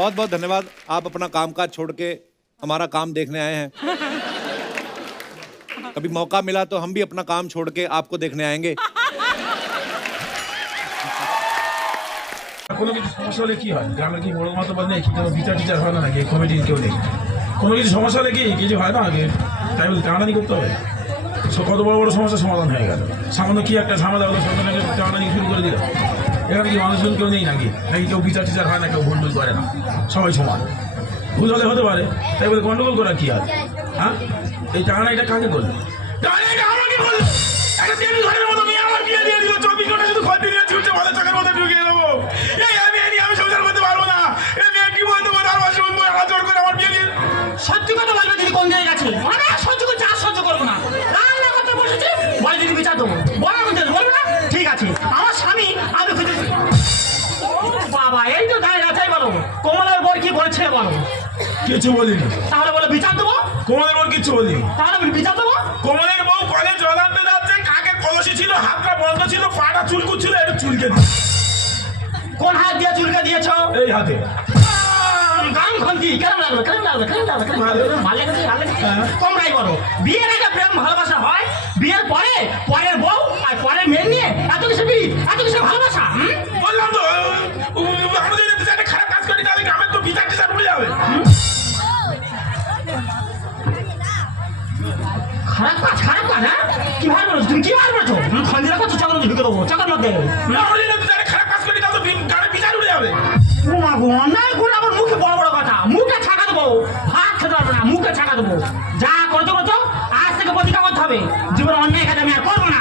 बहुत बहुत धन्यवाद। आप अपना कामकाज छोड़ के हमारा काम देखने आए हैं। कभी मौका मिला तो हम भी अपना काम छोड़ के आपको देखने आएंगे। কোনো কিছু সমস্যা হলে কি হয়, গ্রামে কি বড় মতো বল নেই, কি কোনো বিচার টিচার হয় না নাকি, কমিটির কেউ নেই, কোনো কিছু সমস্যা হলে কি কিছু হয় না আগে তাই বলে টানাটানি করতে হবে। কত বড় বড় সমস্যার সমাধান হয়ে গেল, সামান্য কি একটা ঝামেলা হলো সন্তানকে টানাটানি শুরু করে দিল। এখানে কি মানুষজন কেউ নেই নাকি, নাকি কেউ বিচার টিচার হয় না, কেউ ভুল ভুল করে না, সবাই সমান। ভুল হলে হতে পারে, তাই বলে গন্ডগোল করা কি আর? হ্যাঁ, এই টানাটানিটা কাকে করলো? টানাটানিটা আমাকে করলো। একটা তেল ঘরের মতো মেয়ে আমার বিয়ে দিয়ে দিল, 24 ঘন্টা শুধু খদ্দি নিয়ে ছুটছে, ভালো চোখের মধ্যে ঢুকিয়ে দেবো। সত্যি কথা বলবে দিদি, কোন জায়গায় গেছে মানে সহ্য করছে, আর সহ্য করবো না, রান্না করতে বসেছে, বলে দিদি বিচার দেবো, বলবো না, ঠিক আছে আমার স্বামী আমি খুঁজে বাবা এই তো দাঁড়িয়ে আছে, বলো কমলের বর কি বলছে বলো? কিছু বলিনি। তাহলে বলে বিচার দেবো? কমলের বর কিছু বলিনি। তাহলে বিচার দেবো? কমলের বউ কলে জল আনতে যাচ্ছে, কাকে কলসি ছিল, হাতটা বন্ধ ছিল, পাটা চুলকুচ্ছিল, একটু চুলকে দিয়েছে। কোন হাত দিয়ে চুলকে দিয়েছ? এই হাতে। গান খন্তি কেমন লাগলো, কেমন লাগলো, কেমন লাগলো, কেমন লাগলো? ভালো লেগেছে, ভালো লেগেছে। তোমরাই বলো, বিয়ের আগে প্রেম ভালোবাসা হয়, বিয়ের পরে পরের বউ আর পরের মেয়ে নিয়ে এত কিছু বিয়ে, এত কিছু ভালোবাসা? বললাম তো আমরা যদি একটা খারাপ কাজ করি তাহলে গ্রামের তো বিচার টিচার উঠে যাবে। খারাপ কাজ, খারাপ কাজ, হ্যাঁ কিভাবে বলছো তুমি, কিভাবে বলছো? খন্দিরা করছো, চাকর ঢুকে দেবো, চাকর মধ্যে খারাপ কাজ করি তাহলে গ্রামের বিচার উঠে যাবে। অন্যায় করে আমার মুখে বড় বড় কথা, মুখে ছাকা দেবো, ভাত খেতে পারবো না, মুখে ছাকা দেবো, যা করতে করতো আজ থেকে প্রতিজ্ঞা করতে হবে, জীবনে অন্যায় কাজ আমি আর করবো না।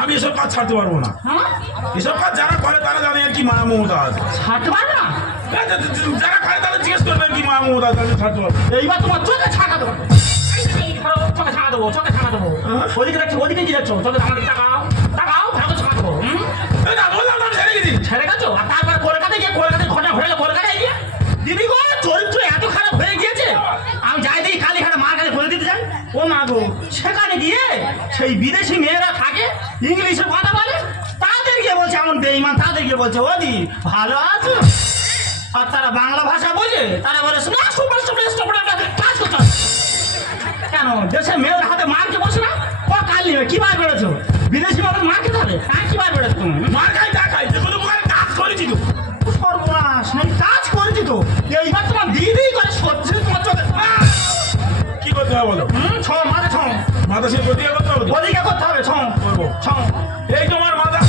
আমি এসব কাজ ছাড়তে পারবো না। এসব কাজ যারা করে তারা জানে আর কি মায়া মমতা আছে। ছাড়তে পারবো না? যারা খায় তারা জিজ্ঞেস করবেন কি মায়া মমতা আছে, আমি ছাড়তে পারবো। এইবার তোমার চোখে ছাকা দেবো, চোখে ছাকা দেবো, চোখে ছাকা দেবো। ওদিকে দেখছো, ওদিকে কি দেখছো? চোখে আমাকে তাকাও, তাকাও, ভালো ছাকা দেবো। বললাম আমি ছেড়ে গেছি। ছেড়ে গেছো? আর তারপরে কলকাতায় গিয়ে, কলকাতায় ঘটনা ঘটে গেলো, কলকাতায় গিয়ে দিদি গো চরিত্র এত খারাপ হয়ে গিয়েছে, আমি যাই দেখি কালীঘাটে মার কাছে বলে দিতে যাই, ও মা গো সেখানে গিয়ে সেই বিদেশি মেয়েরা থাকে, ইংলিশে কথা বলে, তাদের গিয়ে বলছে এমন বেঈমান, তাদের গিয়ে বলছে ও দি ভালো আছো, আর তারা বাংলা ভাষা বোঝে, তারা বলে কাজ করতে হবে। কেন দেশের মেয়েদের হাতে মারকে বসে না? ও কাল নিবে কি বার বেড়েছো? বিদেশি মেয়েদের মারকে ধরে, হ্যাঁ কি বার বেড়েছো তুমি? মার খাই তা খাই, যেগুলো কাজ করেছি তো। সর্বনাশ, আমি কাজ করেছি তো, এইবার তোমার দিদি করে সহ্য তোমার চোখে। কি করতে হবে বলো? ছৌ মাথা ছৌ, মাথা সে প্রতিজ্ঞা করতে হবে, প্রতিজ্ঞা করতে হবে, ছৌ করবো। ছৌ। এই তোমার মাথা।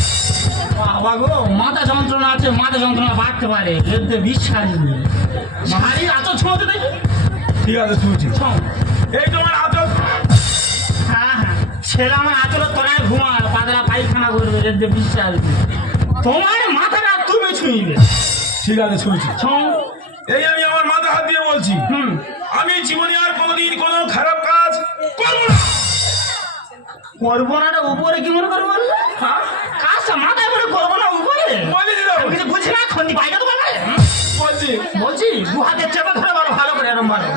বাবা গো মাথা যন্ত্রণা আছে, মাথা যন্ত্রণা বাড়তে পারে, এতে বিশ্বাস নেই। শাড়ি এত ছোঁতে দেখি। ঠিক আছে শুনছি। ছৌ। এই তোমার আচল। হ্যাঁ হ্যাঁ, ছেলে আমার আচলের তলায় ঘুমায়, পাতলা পায়খানা করবে, এতে বিশ্বাস নেই। তোমার মাথাটা তুমি ছুঁইবে। ঠিক আছে শুনছি। ছৌ। এই আমি আমার মাথা হাত দিয়ে বলছি, আমি জীবনে আর কোনোদিন কোনো খারাপ কাজ করবো না। করবো না, উপরে কি মনে করবো বললে? হ্যাঁ কাজটা মাথায় করে করবো না উপরে? বলেছি তো। আমি কিছু বুঝি না, খন্দি পাইকা তো পারবে। বলছি বলছি দু হাতে চেপে ধরে বলো ভালো করে, এরকম ভালো।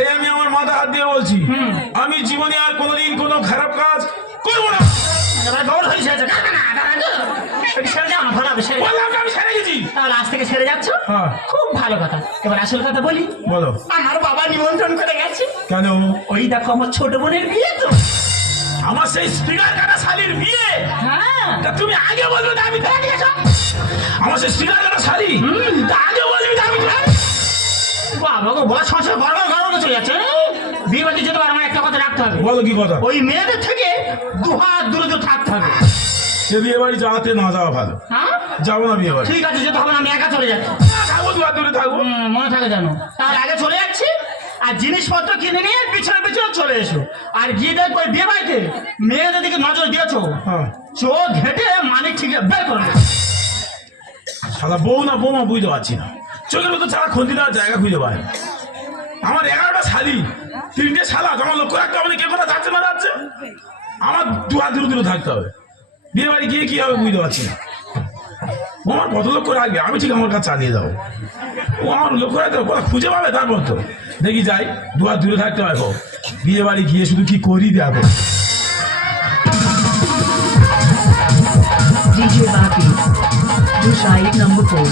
এই আমি আমার মাথা হাত দিয়ে বলছি, আমি জীবনে আর কোনোদিন কোনো খারাপ কাজ করবো না। এবার দৌড় হয়ে গেছে, সেরে যাও না, ভালো হবে সেরে। বললাম তো আমি সেরে গেছি। তাহলে আজ থেকে সেরে যাচ্ছ, হ্যাঁ খুব ভালো কথা। এবার আসল কথা বলি, বলো। আমার বাবা নিমন্ত্রণ করে গেছে। কেন? ওই দেখো আমার ছোট বোনের বিয়ে তো। আমার সেই স্পিকার কাটা শালির বিয়ে? হ্যাঁ তা তুমি আগে বলবে না আমি দেখে গেছো। আমার সেই স্পিকার কাটা শালি তা আগে বলবি না আমি বাবা গো, বড় সংসার গড়বড় গড়বড় চলে যাচ্ছে। বিয়ে বাড়িতে যেতে পারবো না, একটা কথা রাখতে হবে। বলো কি কথা? ওই মেয়েদের থেকে দু হাত দূরে দূরে থাকতে হবে। সে বিয়ে বাড়ি যাওয়াতে না যাওয়া ভালো। হ্যাঁ যাবো না বিয়ে বাড়ি। ঠিক আছে, যেতে হবে না, আমি একা চলে যাচ্ছি। থাকবো, দু হাত দূরে থাকবো। মনে থাকে জানো, তার আগে চলে যাচ্ছি, আর জিনিসপত্র কিনে নিয়ে পিছনে পিছনে চলে এসো। আর গিয়ে দেখো ওই বিয়ে বাড়িতে মেয়েদের দিকে নজর দিয়েছো, চোখ ঘেটে মানিক ঠিক বের করবে। সাদা বউ না বৌমা বুঝতে পারছি না, চোখের মতো ছাড়া খন্দি দেওয়ার জায়গা খুঁজে পায়। আমার 11টা শালি, 3টে শালা, আমার লক্ষ্য রাখতে হবে কে কোথা যাচ্ছে না যাচ্ছে। আমার দু হাত দূরে দূরে থাকতে হবে। বিয়ে বাড়ি গিয়ে কি হবে বুঝতে পারছি না। ও আমার কত লক্ষ্য রাখবে, আমি ঠিক আমার কাছে চালিয়ে যাবো। ও আমার লক্ষ্য রাখতে হবে, কোথা খুঁজে পাবে তারপর তো দেখি যাই। দু হাত দূরে থাকতে হবে। বিয়ে বাড়ি গিয়ে শুধু কি করি দেখো। DJ Baki, do side number 4.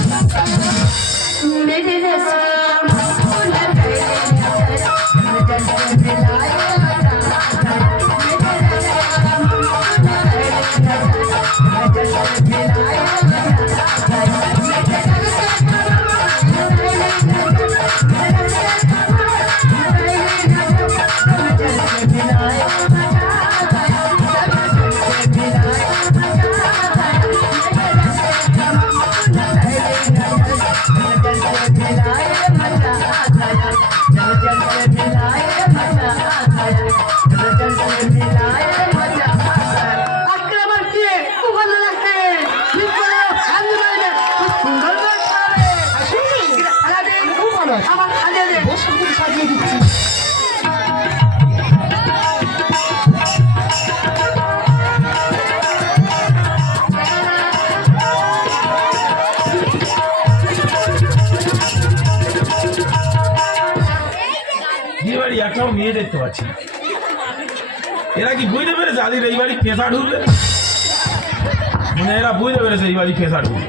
আমার খালিয়া দে বসে সাজিয়ে দিচ্ছি। বিয়ে বাড়ি একটাও মেয়ে দেখতে পাচ্ছি না। এরা কি বুঝতে পেরেছে আদির এই বাড়ি পেশা ঢুকবে? মানে এরা বুঝতে পেরেছে এই বাড়ি পেশা ঢুকবে।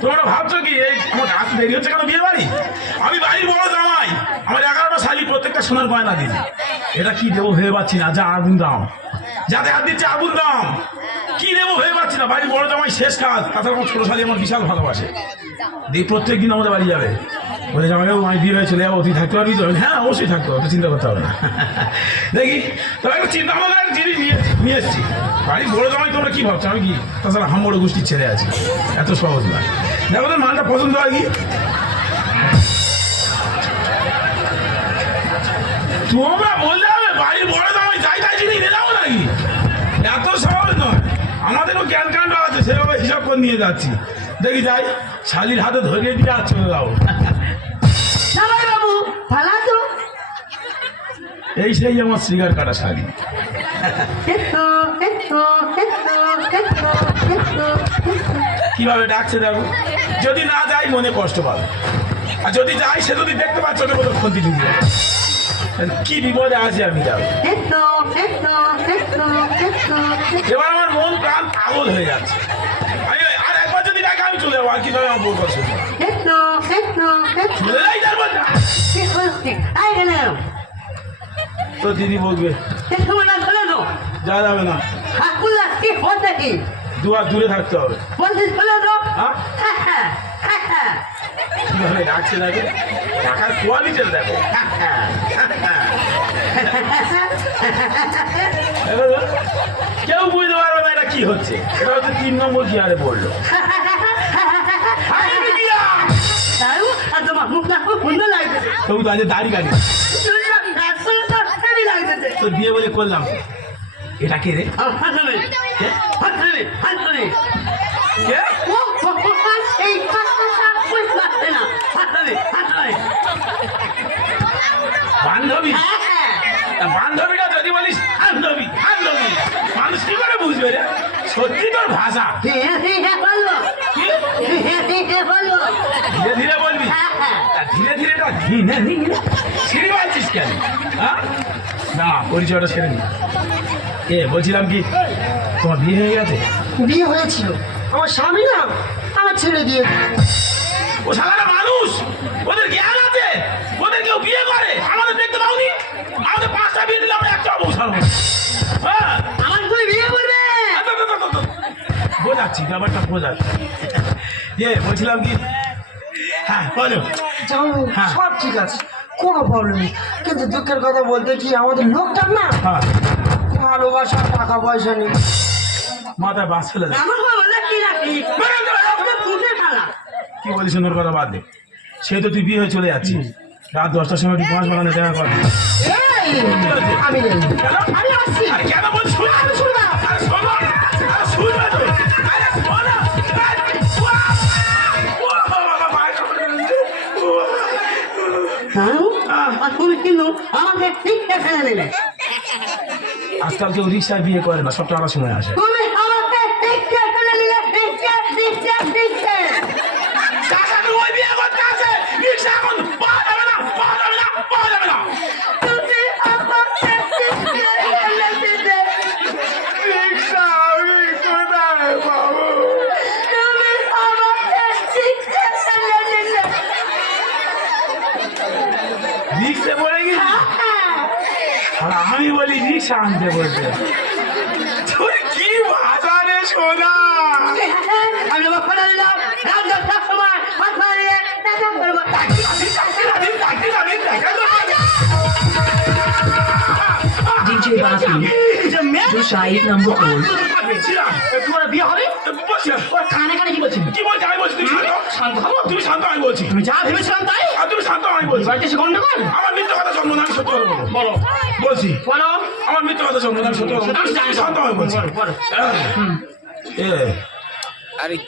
তোমরা ভাবছো কি এই আমার আসতে দেরি হচ্ছে কেন বিয়ে বাড়ি? আমি বাড়ির বড় জামাই, আমার 11টা শালি প্রত্যেকটা সোনার গয়না দিন। এটা কি দেবো ভেবে পাচ্ছি না। যা আগুন দাম, যাতে হাত দিচ্ছে আগুন দাম, কি দেবো ভেবে পাচ্ছি না। বাড়ির বড় জামাই শেষ কাজ। তাছাড়া আমার ছোট শালি আমার বিশাল ভালোবাসে। দিয়ে প্রত্যেক দিন আমাদের বাড়ি যাবে, বলে জামাইবাবু আমি বিয়ে হয়ে চলে যাবো, তুই থাকতে পারবি তো? হ্যাঁ অবশ্যই থাকতে হবে, চিন্তা করতে হবে না। দেখি তবে একটা চিন্তা ভাবনা একটা জিনিস নিয়ে এসছি। বাড়ির বড় জামাই তোমরা কি ভাবছো আমি কি তাছাড়া হাম বড় গোষ্ঠীর ছেড়ে আছি? এত সহজ নয়। দেখো তোর মালটা পছন্দ হয় কি? তোমরা বললে হবে বাড়ির বড় জামাই যাই তাই জিনিস নিয়ে যাবো নাকি? এত সহজ নয়। আমাদেরও জ্ঞান কাণ্ড আছে, সেভাবে হিসাব করে নিয়ে যাচ্ছি। দেখি যাই, শালির হাতে ধরিয়ে দিয়ে আর চলে যাবো। জামাই বাবু ভালো আছো? এই সেই আমার সিগার কাটা শাড়ি। একটু একটু একটু একটু একটু কিভাবে ডাকছে দেখো। যদি না যাই মনে কষ্ট পাবে, আর যদি যাই সে যদি দেখতে পাচ্ছ ওকে বোধ ক্ষতি ঢুকে কি বিপদে আছে আমি যাবো। একটু একটু একটু একটু এবার আমার মন প্রাণ পাগল হয়ে যাচ্ছে। আর একবার যদি ডাকে আমি চলে যাবো, আর কি ধরে আমার বউ কথা শুনবো। একটু একটু একটু চলে যাই তারপর না। কি হচ্ছে? আই গেল তো দিদি বলবে একটু না চলে তো যা যাবে না, ঠাকুর কি হচ্ছে কি দুয়ার দূরে থাকতে হবে। বলছিস চলে তো হ্যাঁ হ্যাঁ হ্যাঁ হ্যাঁ হ্যাঁ কিভাবে ডাকছে দেখো, টাকার কোয়ালিটি দেখো। কেউ বুঝতে পারবে না এটা কি হচ্ছে। এটা হচ্ছে 3 নম্বর গিয়ারে পড়লো। দারু আর তোমার মুখটা খুব সুন্দর লাগছে। তবু তো আজ দাড়ি গাড়ি তো বিয়ে বলে করলাম। এটা কে রে? কে? বান্ধবী? তা বান্ধবীটা যদি বলিস বান্ধবী বান্ধবী, মানুষ কি করে বুঝবে রে? সত্যি তোর ভাষা। ধীরে ধীরে বলবি? তা ধীরে ধীরে সিঁড়ি বাজছিস কেন? হ্যাঁ না, পরিচয়টা সেরে নি। বলছিলাম কি তোমার বিয়ে হয়ে গেছে? বিয়ে হয়েছিল, আমার স্বামী না আমার ছেড়ে দিয়ে ও সাধারণ মানুষ, ওদের জ্ঞান আছে, ওদের কেউ বিয়ে করে। আমাদের দেখতে পাওনি? আমাদের 5টা বিয়ে দিলে আমরা একটা বউ ছাড়বো। হ্যাঁ আমার তুই বিয়ে করবে। বোঝাচ্ছি ব্যাপারটা বোঝাচ্ছি। বলছিলাম কি, হ্যাঁ বলো। যাও হ্যাঁ। সব ঠিক আছে, কোনো প্রবলেম নেই, কিন্তু দুঃখের কথা বলতে কি আমাদের লোকটার না হ্যাঁ ভালোবাসা টাকা পয়সা নেই। মাথায় বাস ফেলে দেয়। এমন বললে কি রাখি তুলে ফেলা। কি বলিস ওর কথা বাদ দে। সে তো তুই বিয়ে হয়ে চলে যাচ্ছিস, রাত 10টার সময় তুই 5 বাগানে দেখা কর। আমি নেই, কেন? আমি আসছি। আরে কেন বলছিস? আরে শোনো না। আরে শোনো না। আরে শুনবে তো। আরে শোনো। আর তুমি কিন্তু আমাকে ঠিক ফেলে দিলে। আজকাল কেউ রিক্সায় বিয়ে করে না, সব টাকার সময় আসে। তুমি আমাকে ঠিক ফেলে দিলে। টাকা তো ওই বিয়ে করতে আসে, রিক্সা এখন পাওয়া যাবে না, পাওয়া যাবে না, পাওয়া যাবে না। তুমি আমাকে ঠিক ফেলে দিলে। রিক্সা আমি কোথায় পাবো? তুমি আমাকে ঠিক ফেলে দিলে। শান্তি বলছে তুই কি ভাষা রে সোনা আমি আমার ফোনে দিলাম রাত 10টার সময় কথা নিয়ে দেখা করবো DJ Basu, to side number 4. তোমার বিয়ে হবে ওর কানে কানে কি বলছিস কি বলছি আমি বলছি তুমি শান্ত শান্ত হবো তুমি শান্ত আমি বলছি আমি যা ভেবেছিলাম তাই আর তুমি শান্ত আমি বলছি বাড়িতে এসে গন্ডগোল আমার মিথ্যে কথা জন্ম না আমি সত্য কথা বলবো বলো বলছি বলো আমার মিথ্যে কথা জন্ম না আমি সত্য কথা বলবো আমি জানি তুমি শান্ত আমি বলছি বলো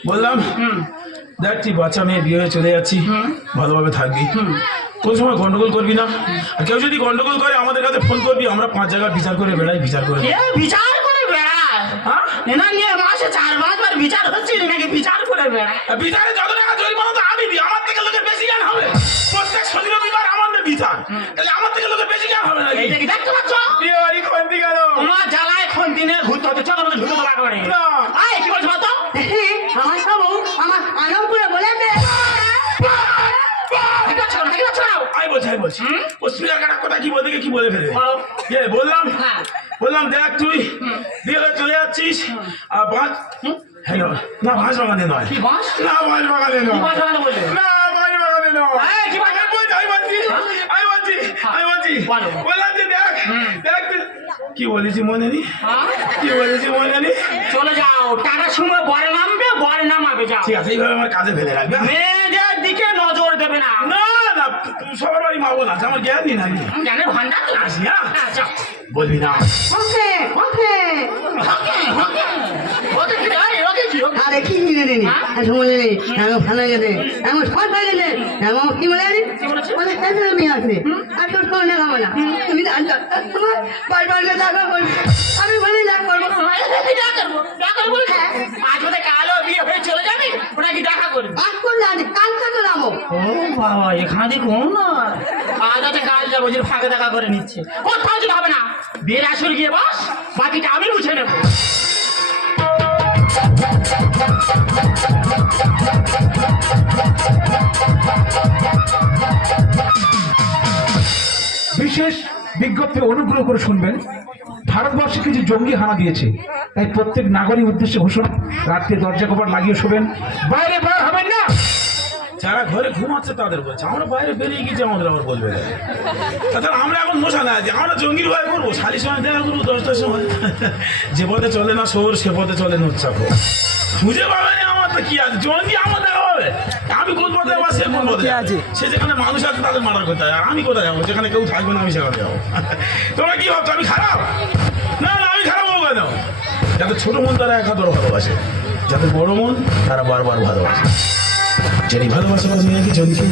বললাম দেখ তুই বাচ্চা মেয়ে বিয়ে হয়ে চলে যাচ্ছি ভালোভাবে থাকবি কোন সময় গন্ডগোল করবি না আর কেউ যদি গন্ডগোল করে আমাদের কাছে ফোন করবি আমরা 5 জায়গায় বিচার করে বেড়াই বিচার করে কে বিচার করে বেড়ায় হ্যাঁ এনা নিয়ে মাসে 4-5 বার বিচার হচ্ছে নাকি বিচার করে বেড়ায় আর বিচারে যত টাকা জরিমানা তো আমি দিই আমার থেকে লোকের বেশি জ্ঞান হবে প্রত্যেক শনি রবিবার আমাদের বিচার তাহলে আমার থেকে লোকের বেশি জ্ঞান হবে নাকি এইটা কি দেখতে পাচ্ছ বিয়ে বাড়ি খন্তি গেল তোমার জ্বালায় কোন দিনে ঘুরতে হতে চলো আমাদের ঢুকে দেওয়া করে না। এই কি বলছো বলতো আমার বাবু আমার আনন্দপুরে বলে দে ঠিক আছে ঠিক আছে আমি বলছি ও স্পিকার কাটা কথা কি বলতে গিয়ে কি বলে ফেলে বলো। বললাম হ্যাঁ। বললাম দেখ তুই বিয়ে হয়ে চলে যাচ্ছিস আর বাঁশ হ্যালো না বাঁশ বাগানে নয় কি বাস না বাঁশ বাগানে কি নয় বাস লাগানো বললে না বাঁশ বাগানে নয় এই, কি বাঁশ? আমি বলছি বলো। বললাম যে দেখ দেখ তুই কি বলেছি মনে নি হ্যাঁ? কি বলেছি মনে নি চলে যাও টাকার সময় বরে নামবে বরে নামাবে যাও ঠিক আছে এইভাবে আমার কাজে ফেলে রাখবে মেয়েদের দিকে নজর দেবে না না না সবার বাড়ি মারবো না আমার জ্ঞান নেই না জানের ভান্ডার তো আসি হ্যাঁ হ্যাঁ যাও বলবি না ওকে ওকে ওকে কি রে ওকে কি আরে কি নিয়ে নে বলে নে এমন ভালো গেছে এমন সব হয়ে গেছে এমন কি বলে নি বলে এখানে মেয়ে আসবে আর তোর কোন দেখাবো না তুমি তোমার বারবার দেখা করবে আমি বলি দেখা করবো আজ ওদের কালো বিয়ে হয়ে চলে যাবি ওরা কি দেখা করবি আজ করলে আজ কাল কেন নামো ও বাবা এখানে দেখুন না আজ আছে কাল যাবো যে ফাঁকে দেখা করে নিচ্ছে কোথাও যেতে হবে না বিয়ের আসর গিয়ে বস বাকিটা আমি বুঝে নেবো বিশেষ বিজ্ঞপ্তি অনুগ্রহ করে শুনবেন। ভারতবর্ষে কিছু জঙ্গি হানা দিয়েছে, তাই প্রত্যেক নাগরিক উদ্দেশ্যে ঘোষণা, রাত্রে দরজা কপাট লাগিয়ে শোবেন, বাইরে বের হবেন না। যারা ঘরে ঘুমাচ্ছে তাদের বলছে আমরা বাইরে বেরিয়ে গেছি আমাদের আবার বলবে না। তাছাড়া আমরা এখন মশা না আছি আমরা জঙ্গির ভয় করবো সারি সময় দেখা করবো 10টার সময় যে পথে চলে না শোর সে পথে চলে নোচ্চাপ খুঁজে পাবে না আমার তো কি আছে জঙ্গি আমার দেখা হবে আমি কোন পথে আবার সে কোন পথে আছে সে যেখানে মানুষ আছে তাদের মারা কোথায় আর আমি কোথায় যাবো যেখানে কেউ থাকবে না আমি সেখানে যাবো তোমরা কি ভাবছো আমি খারাপ না না আমি খারাপ হবো কেন যাদের ছোট মন তারা একাদর ভালোবাসে যাদের বড় মন তারা বারবার ভালোবাসে যদি ভালোবাসা মেয়েকে চলছে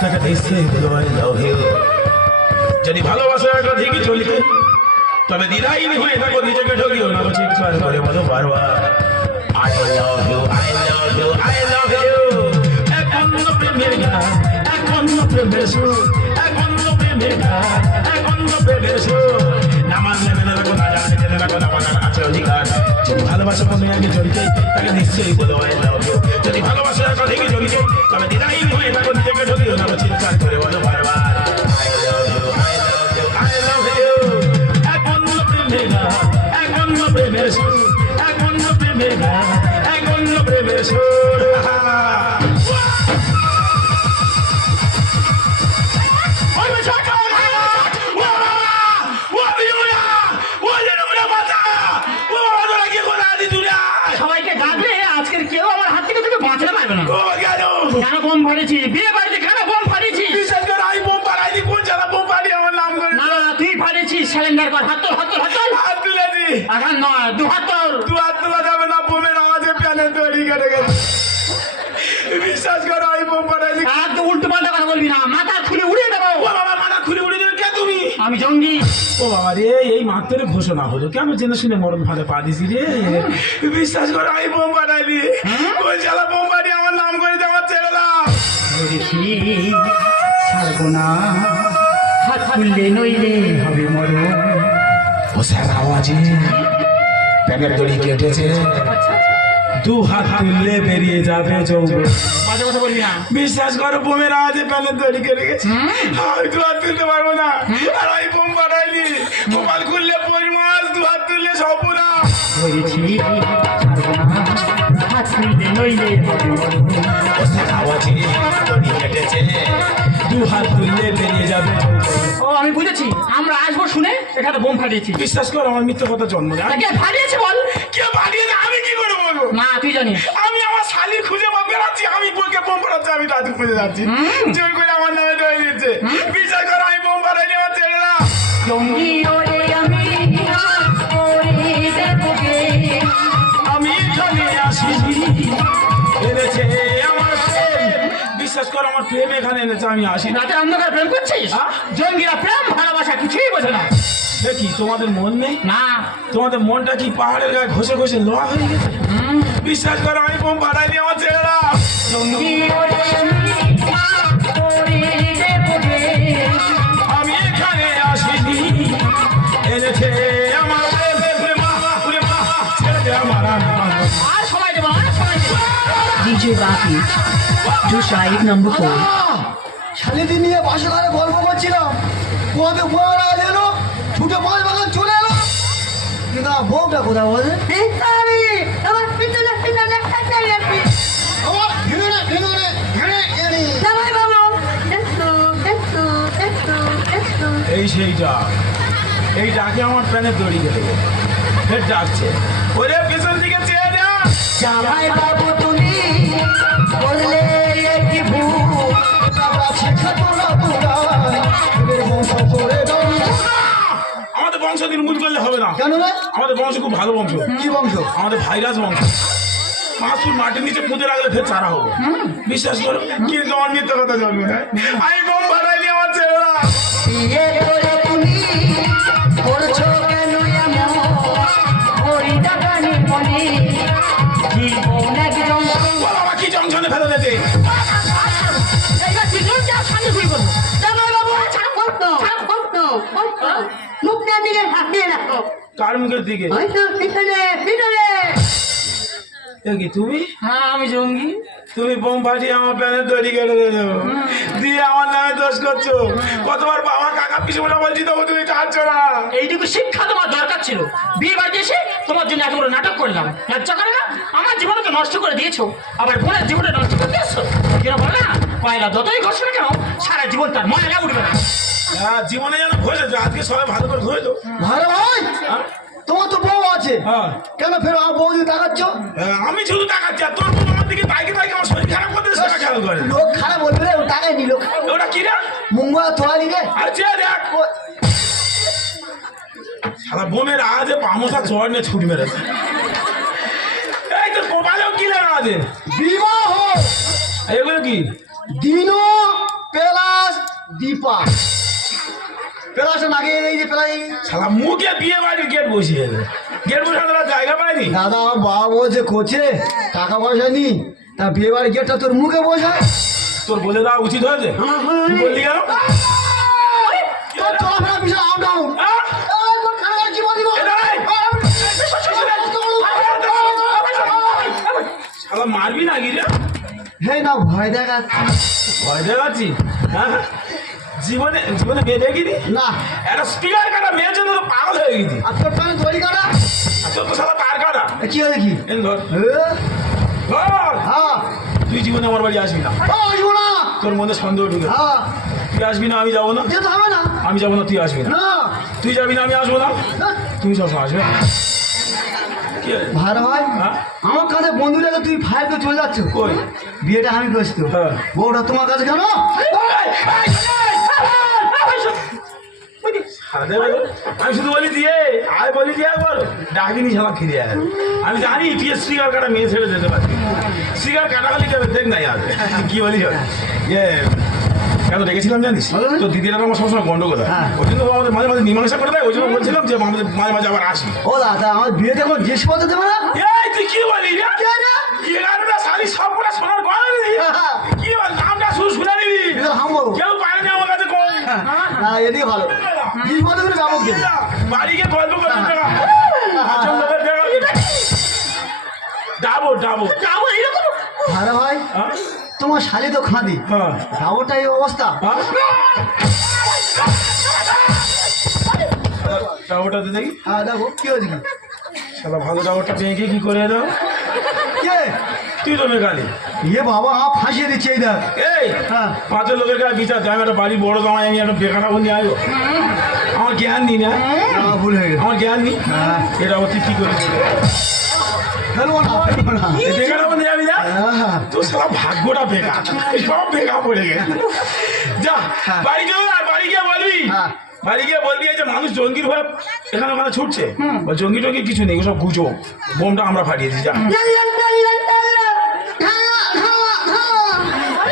তাকে দেখছে যদি ভালোবাসা একটা ঠিকই চলছে তবে দ্বিধাহীন হয়ে থাকো নিজেকে ঠকিও না তো চিৎকার করে বলো বারবার I love you, I love you, I love you. এখন প্রেমের গান এখন প্রেমের সুর এখন প্রেমের গান এখন প্রেমের সুর না মানলে মেনে রাখো না জানলে জেনে রাখো না আমার আছে অধিকার যদি ভালোবাসা মেয়েকে চলছে তাকে নিশ্চয়ই বলো I love you. যদি ভালোবাসা একটা ঠিকই চলছে তবে দ্বিধাহীন হয়ে থাকো নিজেকে ঠকিও না তো চিৎকার করে বলো বারবার I love you, I love you, I love you. এখন প্রেমের গান এখন প্রেমের সুর এখন প্রেমের গান এখন প্রেমের সুর সবাইকে ডাকলে আজকের কেউ আমার হাত থেকে তোকে বাঁচাতে পারবে না কেন বোম ফাটিয়েছি বিয়ে বাড়িতে কেন বোম ফাটিয়েছিস না না তুই ফাটিয়েছিস সিলিন্ডার কর হাত তোল হাত তোল হাত তোল এখন নয় 2 হাত তোল বিশ্বাস করো আমি বোম পাঠাইছি আর তো উল্টো পাল্টা কথা বলবি না মাথা খুলে উড়িয়ে দেবো ও বাবা মাথা খুলে উড়ে দেবে কে তুমি আমি জঙ্গি ও বাবা রে এই মাত্র ঘোষণা হলো কেন জেনে শুনে মরণ ভালো পা দিছি রে বিশ্বাস করো আমি বোম পাঠাইনি ওই জ্বালা বোম পাঠিয়ে আমার নাম করে আমার ছেড়ে দাও বলেছি ছাড়বো না হাত খুললে নইলে হবে মরণ ও স্যার আওয়াজে প্যানের দড়ি কেটেছে 2 হাত তুললে বেরিয়ে যাবে যৌবন মাঝে কথা বলবি না বিশ্বাস করো বোমের আওয়াজে প্যানের দড়ি কেটে গেছে আমি 2 হাত তুলতে পারবো না আর আমি বোম পাঠাইনি কপাল খুললে পৌষ মাস, দু হাত তুললে সপুরা। ধরেছি হাত তুলতে নইলে দু হাত তুললে বেরিয়ে যাবে। ও আমি বুঝেছি, আমরা আসবো শুনে এখানে বোম ফাটিয়েছি। বিশ্বাস কর আমার মিথ্যে কথা জন্ম দেয়। কে ফাটিয়েছে বল? কে বানিয়েছে আমি কি করে বলবো? না তুই জানিস। আমি আমার শালির খুঁজে বেড়াচ্ছি, আমি বইকে বোম ফাটাচ্ছি, আমি দাদু খুঁজে যাচ্ছি, জোর করে আমার নামে ধরে দিচ্ছে। বিশ্বাস কর আমি বোম ফাটাইনি, আমার ছেলেরা। জঙ্গি ওরে আমি ওরে দেখবে আমি এখানে আসিনি, এনেছে আমার প্রেম। বিশ্বাস কর আমার প্রেম এখানে এনেছে, আমি আসিনি। রাতে অন্ধকার প্রেম করছিস? জঙ্গিরা প্রেম ভালোবাসা কিছুই বোঝে না। দেখি তোমাদের মন নেই? না তোমাদের মনটা কি পাহাড়ের গায়ে ঘষে ঘষে লোহা হয়ে গেছে? বিশ্বাস করো আমি বোম ফাটাইনি, আমার ছেলেরা। জঙ্গি ওরে আমি ওরে দেখবে আমি এখানে আসিনি, এনেছে আমার প্রেম। ওরে মা, ওরে মা, ছেড়ে দে আমার, আমি পারবো না। আর সময় দেবো, আর সময় দেবো। DJ Baki to side number 4 শালিদি নিয়ে বাসা ঘরে গল্প করছিলাম, কোয়াতে বউরা এলো, ছুটে বল বাগান চলে এলো। কিন্তু বউটা কোথায় বলে? আমার পিছনে পিছনে আমার ঘিরে ঘিরে ঘিরে এলি জামাই বাবু একটু একটু একটু একটু এই সেই ডাক, এই ডাকে আমার প্যানে দড়ি কেটে গেল। ফের ডাকছে, ওরে পেছন দিকে চেয়ে না। জামাই বাবু তুমি বললে কি ভুল আমাদের বংশ নির্মূল করলে হবে না। কেন রে? আমাদের বংশ খুব ভালো বংশ। কি বংশ? আমাদের ভাইরাস বংশ। 5 ফুট মাটির নিচে পুঁতে রাখলে ফের চারা হবে। বিশ্বাস করো, কিন্তু আমার মিথ্যে কথা জানবে না। আমি বোম ফাটাইনি, আমার ছেলেরা। বিয়ে করে তুমি করছো কেন এমন ওই দাদানি মনে জীবন একদম বল আমার কি জংশনে ফেলে দিতে? এইবার তিনজন যা শান্তি শুরু করবো। জামাই বাবু ছাড় করতো করতো করতো মুখটা দিকে ঢাকিয়ে রাখো। কার মুখের দিকে? হয়তো পিছনে পিছনে এ কি তুমি? হ্যাঁ আমি জঙ্গি। তুমি বোম ফাটিয়ে আমার প্যানে দড়ি কেটে দেবো, দিয়ে আমার নামে দোষ করছো। কতবার বাবা কাকা পিছু বলে বলছি, তবু তুমি ছাড়ছো না। এইটুকু শিক্ষা তোমার দরকার ছিল। বিয়ে বাড়িতে এসে তোমার জন্য এত বড় নাটক করলাম, লজ্জা করে না? আমার জীবনকে নষ্ট করে দিয়েছো, আবার বোনের জীবনে নষ্ট করে দিয়েছো। কেন বল না, কয়লা যতই ঘষবে না কেন সারা জীবন তার ময়লা উঠবে না। হ্যাঁ, জীবনে যেন ঘষেছো, আজকে সবাই ভালো করে ধুয়ে তো। ভালো ভাই তোমার তো বউ আছে, হ্যাঁ, কেন ফের আমার বউ দিকে তাকাচ্ছ? আমি শুধু টাকাচ্ছি, আর তোর বউ আমার দিকে তাইকে তাইকে আমার শরীর খারাপ করতে সেটা খেয়াল করে। লোক খারাপ বলবে রে, ও টাকাই নিল ওটা কি রে? মুঙ্গা তোলা দিকে আচ্ছা দেখ, সারা বোমের আজে পামোসা চড় নিয়ে ছুটি মেরেছে। এই তো কপালেও কি লাগা আছে? বিবাহ এগুলো কি? দিনো প্লাস দীপা প্লাস লাগিয়ে এই যে প্লাই সারা মুখে বিয়ে বাড়ির গেট বসিয়ে দেবে। গেট বসানোর আর জায়গা পাইনি। দাদা আমার বাবা বলছে কোচে টাকা পয়সা নি, তা বিয়ে বাড়ি গেটটা তোর মুখে বসায়। তোর বলে দেওয়া উচিত হয়েছে। তুই বললি কেন? তোর চলাফেরা বিশাল আপ ডাউন। হ্যাঁ? শালা মারবি না কি রে? হে না ভয় দেখাচ্ছি ভয় দেখাচ্ছি? হ্যাঁ, জীবনে জীবনে মেয়ে দেখিনি না। একটা স্পিকার কাটা মেয়ের জন্য তো পাগল হয়ে গেছি। আর তোর প্যান্ট তৈরি কাটা আর তোর তো সালা তার কাটা। কি হয়ে কি? এই ধর, হ্যাঁ ধর। তুই জীবনে আমার বাড়ি আসবি না, আসবো না। তোর মধ্যে সন্দেহ ঢুকে। হ্যাঁ তুই আসবি না, আমি যাবো না। যেতে হবে না। আমি যাবো না, তুই আসবি না। না তুই যাবি না, আমি আসবো না। তুমি সবসময় আসবে। কি হলো? ভাই ভাই হ্যাঁ? আমার কাছে বন্ধুটাকে তুই ফাইল করে চলে যাচ্ছ কই? বিয়েটা আমি করছি তো, হ্যাঁ। বউটা তোমার কাছে কেন? আমি শুধু বলি দিয়ে আয়, বলি দিয়ে একবার ডাকিনি শালা ফিরে আয়। আমি জানি তুই স্পিকার কাটা মেয়ে ছেড়ে যেতে পারবি। স্পিকার কাটা হলে যাবে, দেখ নাই আর কি বলি ইয়ে কেন ডেকেছিলাম জানিস? তো দিদিরা আমার সবসময় গন্ডগোল হয়, হ্যাঁ। ওই জন্য আমাদের মাঝে মাঝে মীমাংসা করে দেয়। ওই জন্য বলছিলাম যে আমাদের মাঝে মাঝে আবার আসবি। ও দাদা আমার বিয়েতে কোনো জিনিসপত্র দেবে না? এই তুই কি বলি রে? 11টা শাড়ি সবকটা সোনার গয়না দিবি? কি বল, নামটা শুধু শুনে নিবি, বিশাল হাম বলো কেউ পায়নি আমার কাছে কোন। না এদিকে ভালো জিনিসপত্র করে যাবো দেবে। বাড়িকে গল্প করে ডাবো ডাবো যাবো এরকম। ভাই ভাই তোমার শালি তো খাঁদি, হ্যাঁ। যাবোটা এই অবস্থা। হ্যাঁ? টাওয়ারটাতে দেখি। হ্যাঁ দেখো কি হয়েছে কি শালা ভালো টাওয়ারটা ভেঙে কি করে দাও? কে তুই তো মেকালি। ইয়ে বাবা ফাঁসিয়ে দিচ্ছে এই দেখ এই হ্যাঁ পাঁচের লোকের কাছে বিচার দেয়, আমি একটা বাড়ি বড় জামাই, আমি একটা বেকার বন্দি আইব। আমার জ্ঞান নি না, ভুল হয়ে গেছে আমার জ্ঞান নি। হ্যাঁ এটা অতি কি করেছি ফেলবো না ফেলবো না বেকার বন্দি আমি না। হ্যাঁ তোর সারা ভাগ্যটা বেকার, সব বেকার পড়ে গেছে। যা হ্যাঁ। বাড়ি চলে যা, বাড়ি গিয়ে বলবি, হ্যাঁ। বাড়ি গিয়ে বলবি এই যে মানুষ জঙ্গির ভয়ে এখানে ওখানে ছুটছে, ওই জঙ্গি টঙ্গি কিছু নেই, ওসব গুজো, বোমটা আমরা ফাটিয়েছি। যা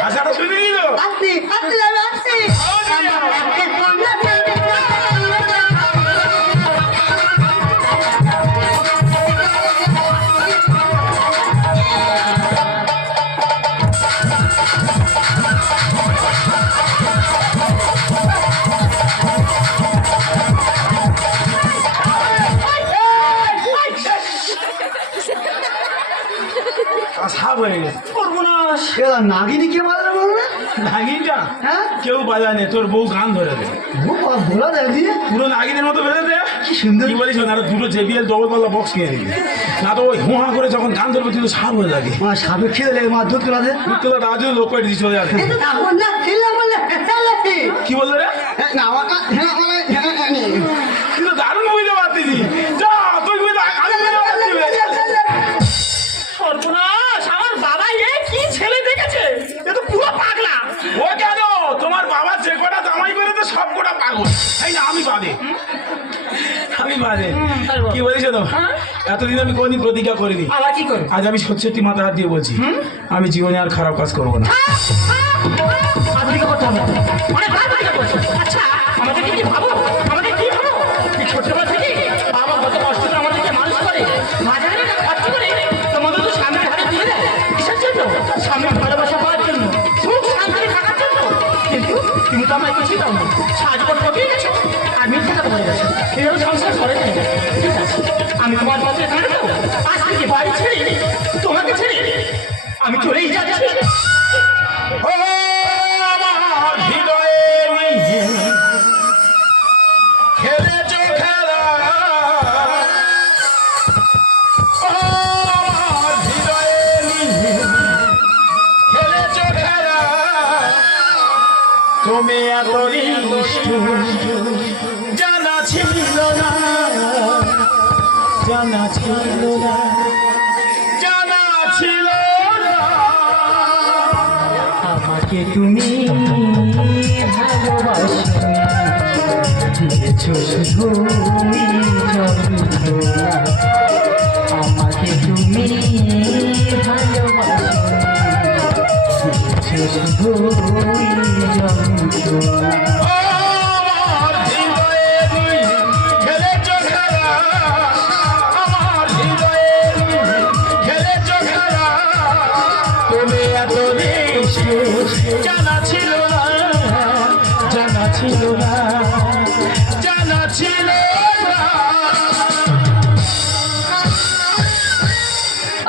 আশাটা শুনে নিল। সাপ হয়ে গেছে। সর্বনাশ। এরা নাগিনি কে মারলে বলবে নাগিনটা হ্যাঁ কেউ বাজায় নেই, তোর বউ গান ধরে দে, ও বাবা ভোলা দেখ দিয়ে পুরো নাগিনের মতো বেঁধে দে। কি সুন্দর কি বলিস না, দুটো JBL ডবল পাল্লা বক্স কিনে নিবি, না তো ওই হুঁহা করে যখন গান ধরবে তুই তো সাপ হয়ে যাবি। মা সাপে খেয়ে লেগে মা দুধ তোলা দে তোর আজও লোক করে দিচ্ছি চলে যাবে। কি বললো রে? তুই তো দারুণ বুঝতে পারতিস। যা তুই বুঝতে সর্বনাশ, আমার বাবা এ কি ছেলে দেখেছে, এ তো পুরো পাগলা। ও কেন, তোমার বাবা যে কটা জামাই করে তো সব কটা পাগল, তাই না? আমি বাদে, আমি বাদে। কি বলিস তো, এতদিন আমি কোনদিন প্রতিজ্ঞা করিনি, আবার কি করবে? আজ আমি সত্যি মাথা হাত দিয়ে বলছি, আমি জীবনে আর খারাপ কাজ করবো না। আধুনিক করতে হবে, অনেক ভালো কাজ করছে। আচ্ছা আমাদেরকে কি ভাবো, আমাদের কি ভাবো, এই ছোটবেলা থেকে বাবা কত কষ্ট করে আমাদেরকে মানুষ করে, মাঝে মাঝে খরচ করে তোমাদের তো সামনের হাতে তুলে দেয়। কিসের জন্য? সামনের ভালোবাসা পাওয়ার জন্য, সুখ শান্তি থাকার জন্য। কিন্তু তুমি তো আমায় কিছুই দাও না, সাহায্য করে ঠকিয়ে গেছো আর মিথ্যে কথা বলে গেছো। এইভাবে সংসার করে নাই। ঠিক আছে, আমি তোমার পথে থাকবো, আজ থেকে বাড়ি ছেড়ে তোমাকে ছেড়ে আমি চলেই যাচ্ছি। ও আমার হৃদয়ে নিয়ে খেলেছ খেলা, ও আমার হৃদয়ে নিয়ে খেলেছ খেলা, তুমি এত নিষ্ঠুর জানা ছিল না, জানা ছিল না, জানা ছিল না। আমাকে তুমি ভালোবাসো, দিয়েছো শুধুই যন্ত্রণা। আমাকে তুমি ভালোবাসো, দিয়েছো শুধুই যন্ত্রণা। আমার হৃদয়ে তুই খেলেছ খেলা, আমার হৃদয়ে তুই খেলেছ খেলা, তুমি এত নিষ্ঠুর জানা ছিল না, জানা ছিল না, জানা ছিল না।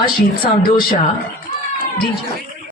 Ashit Sandosha, DJ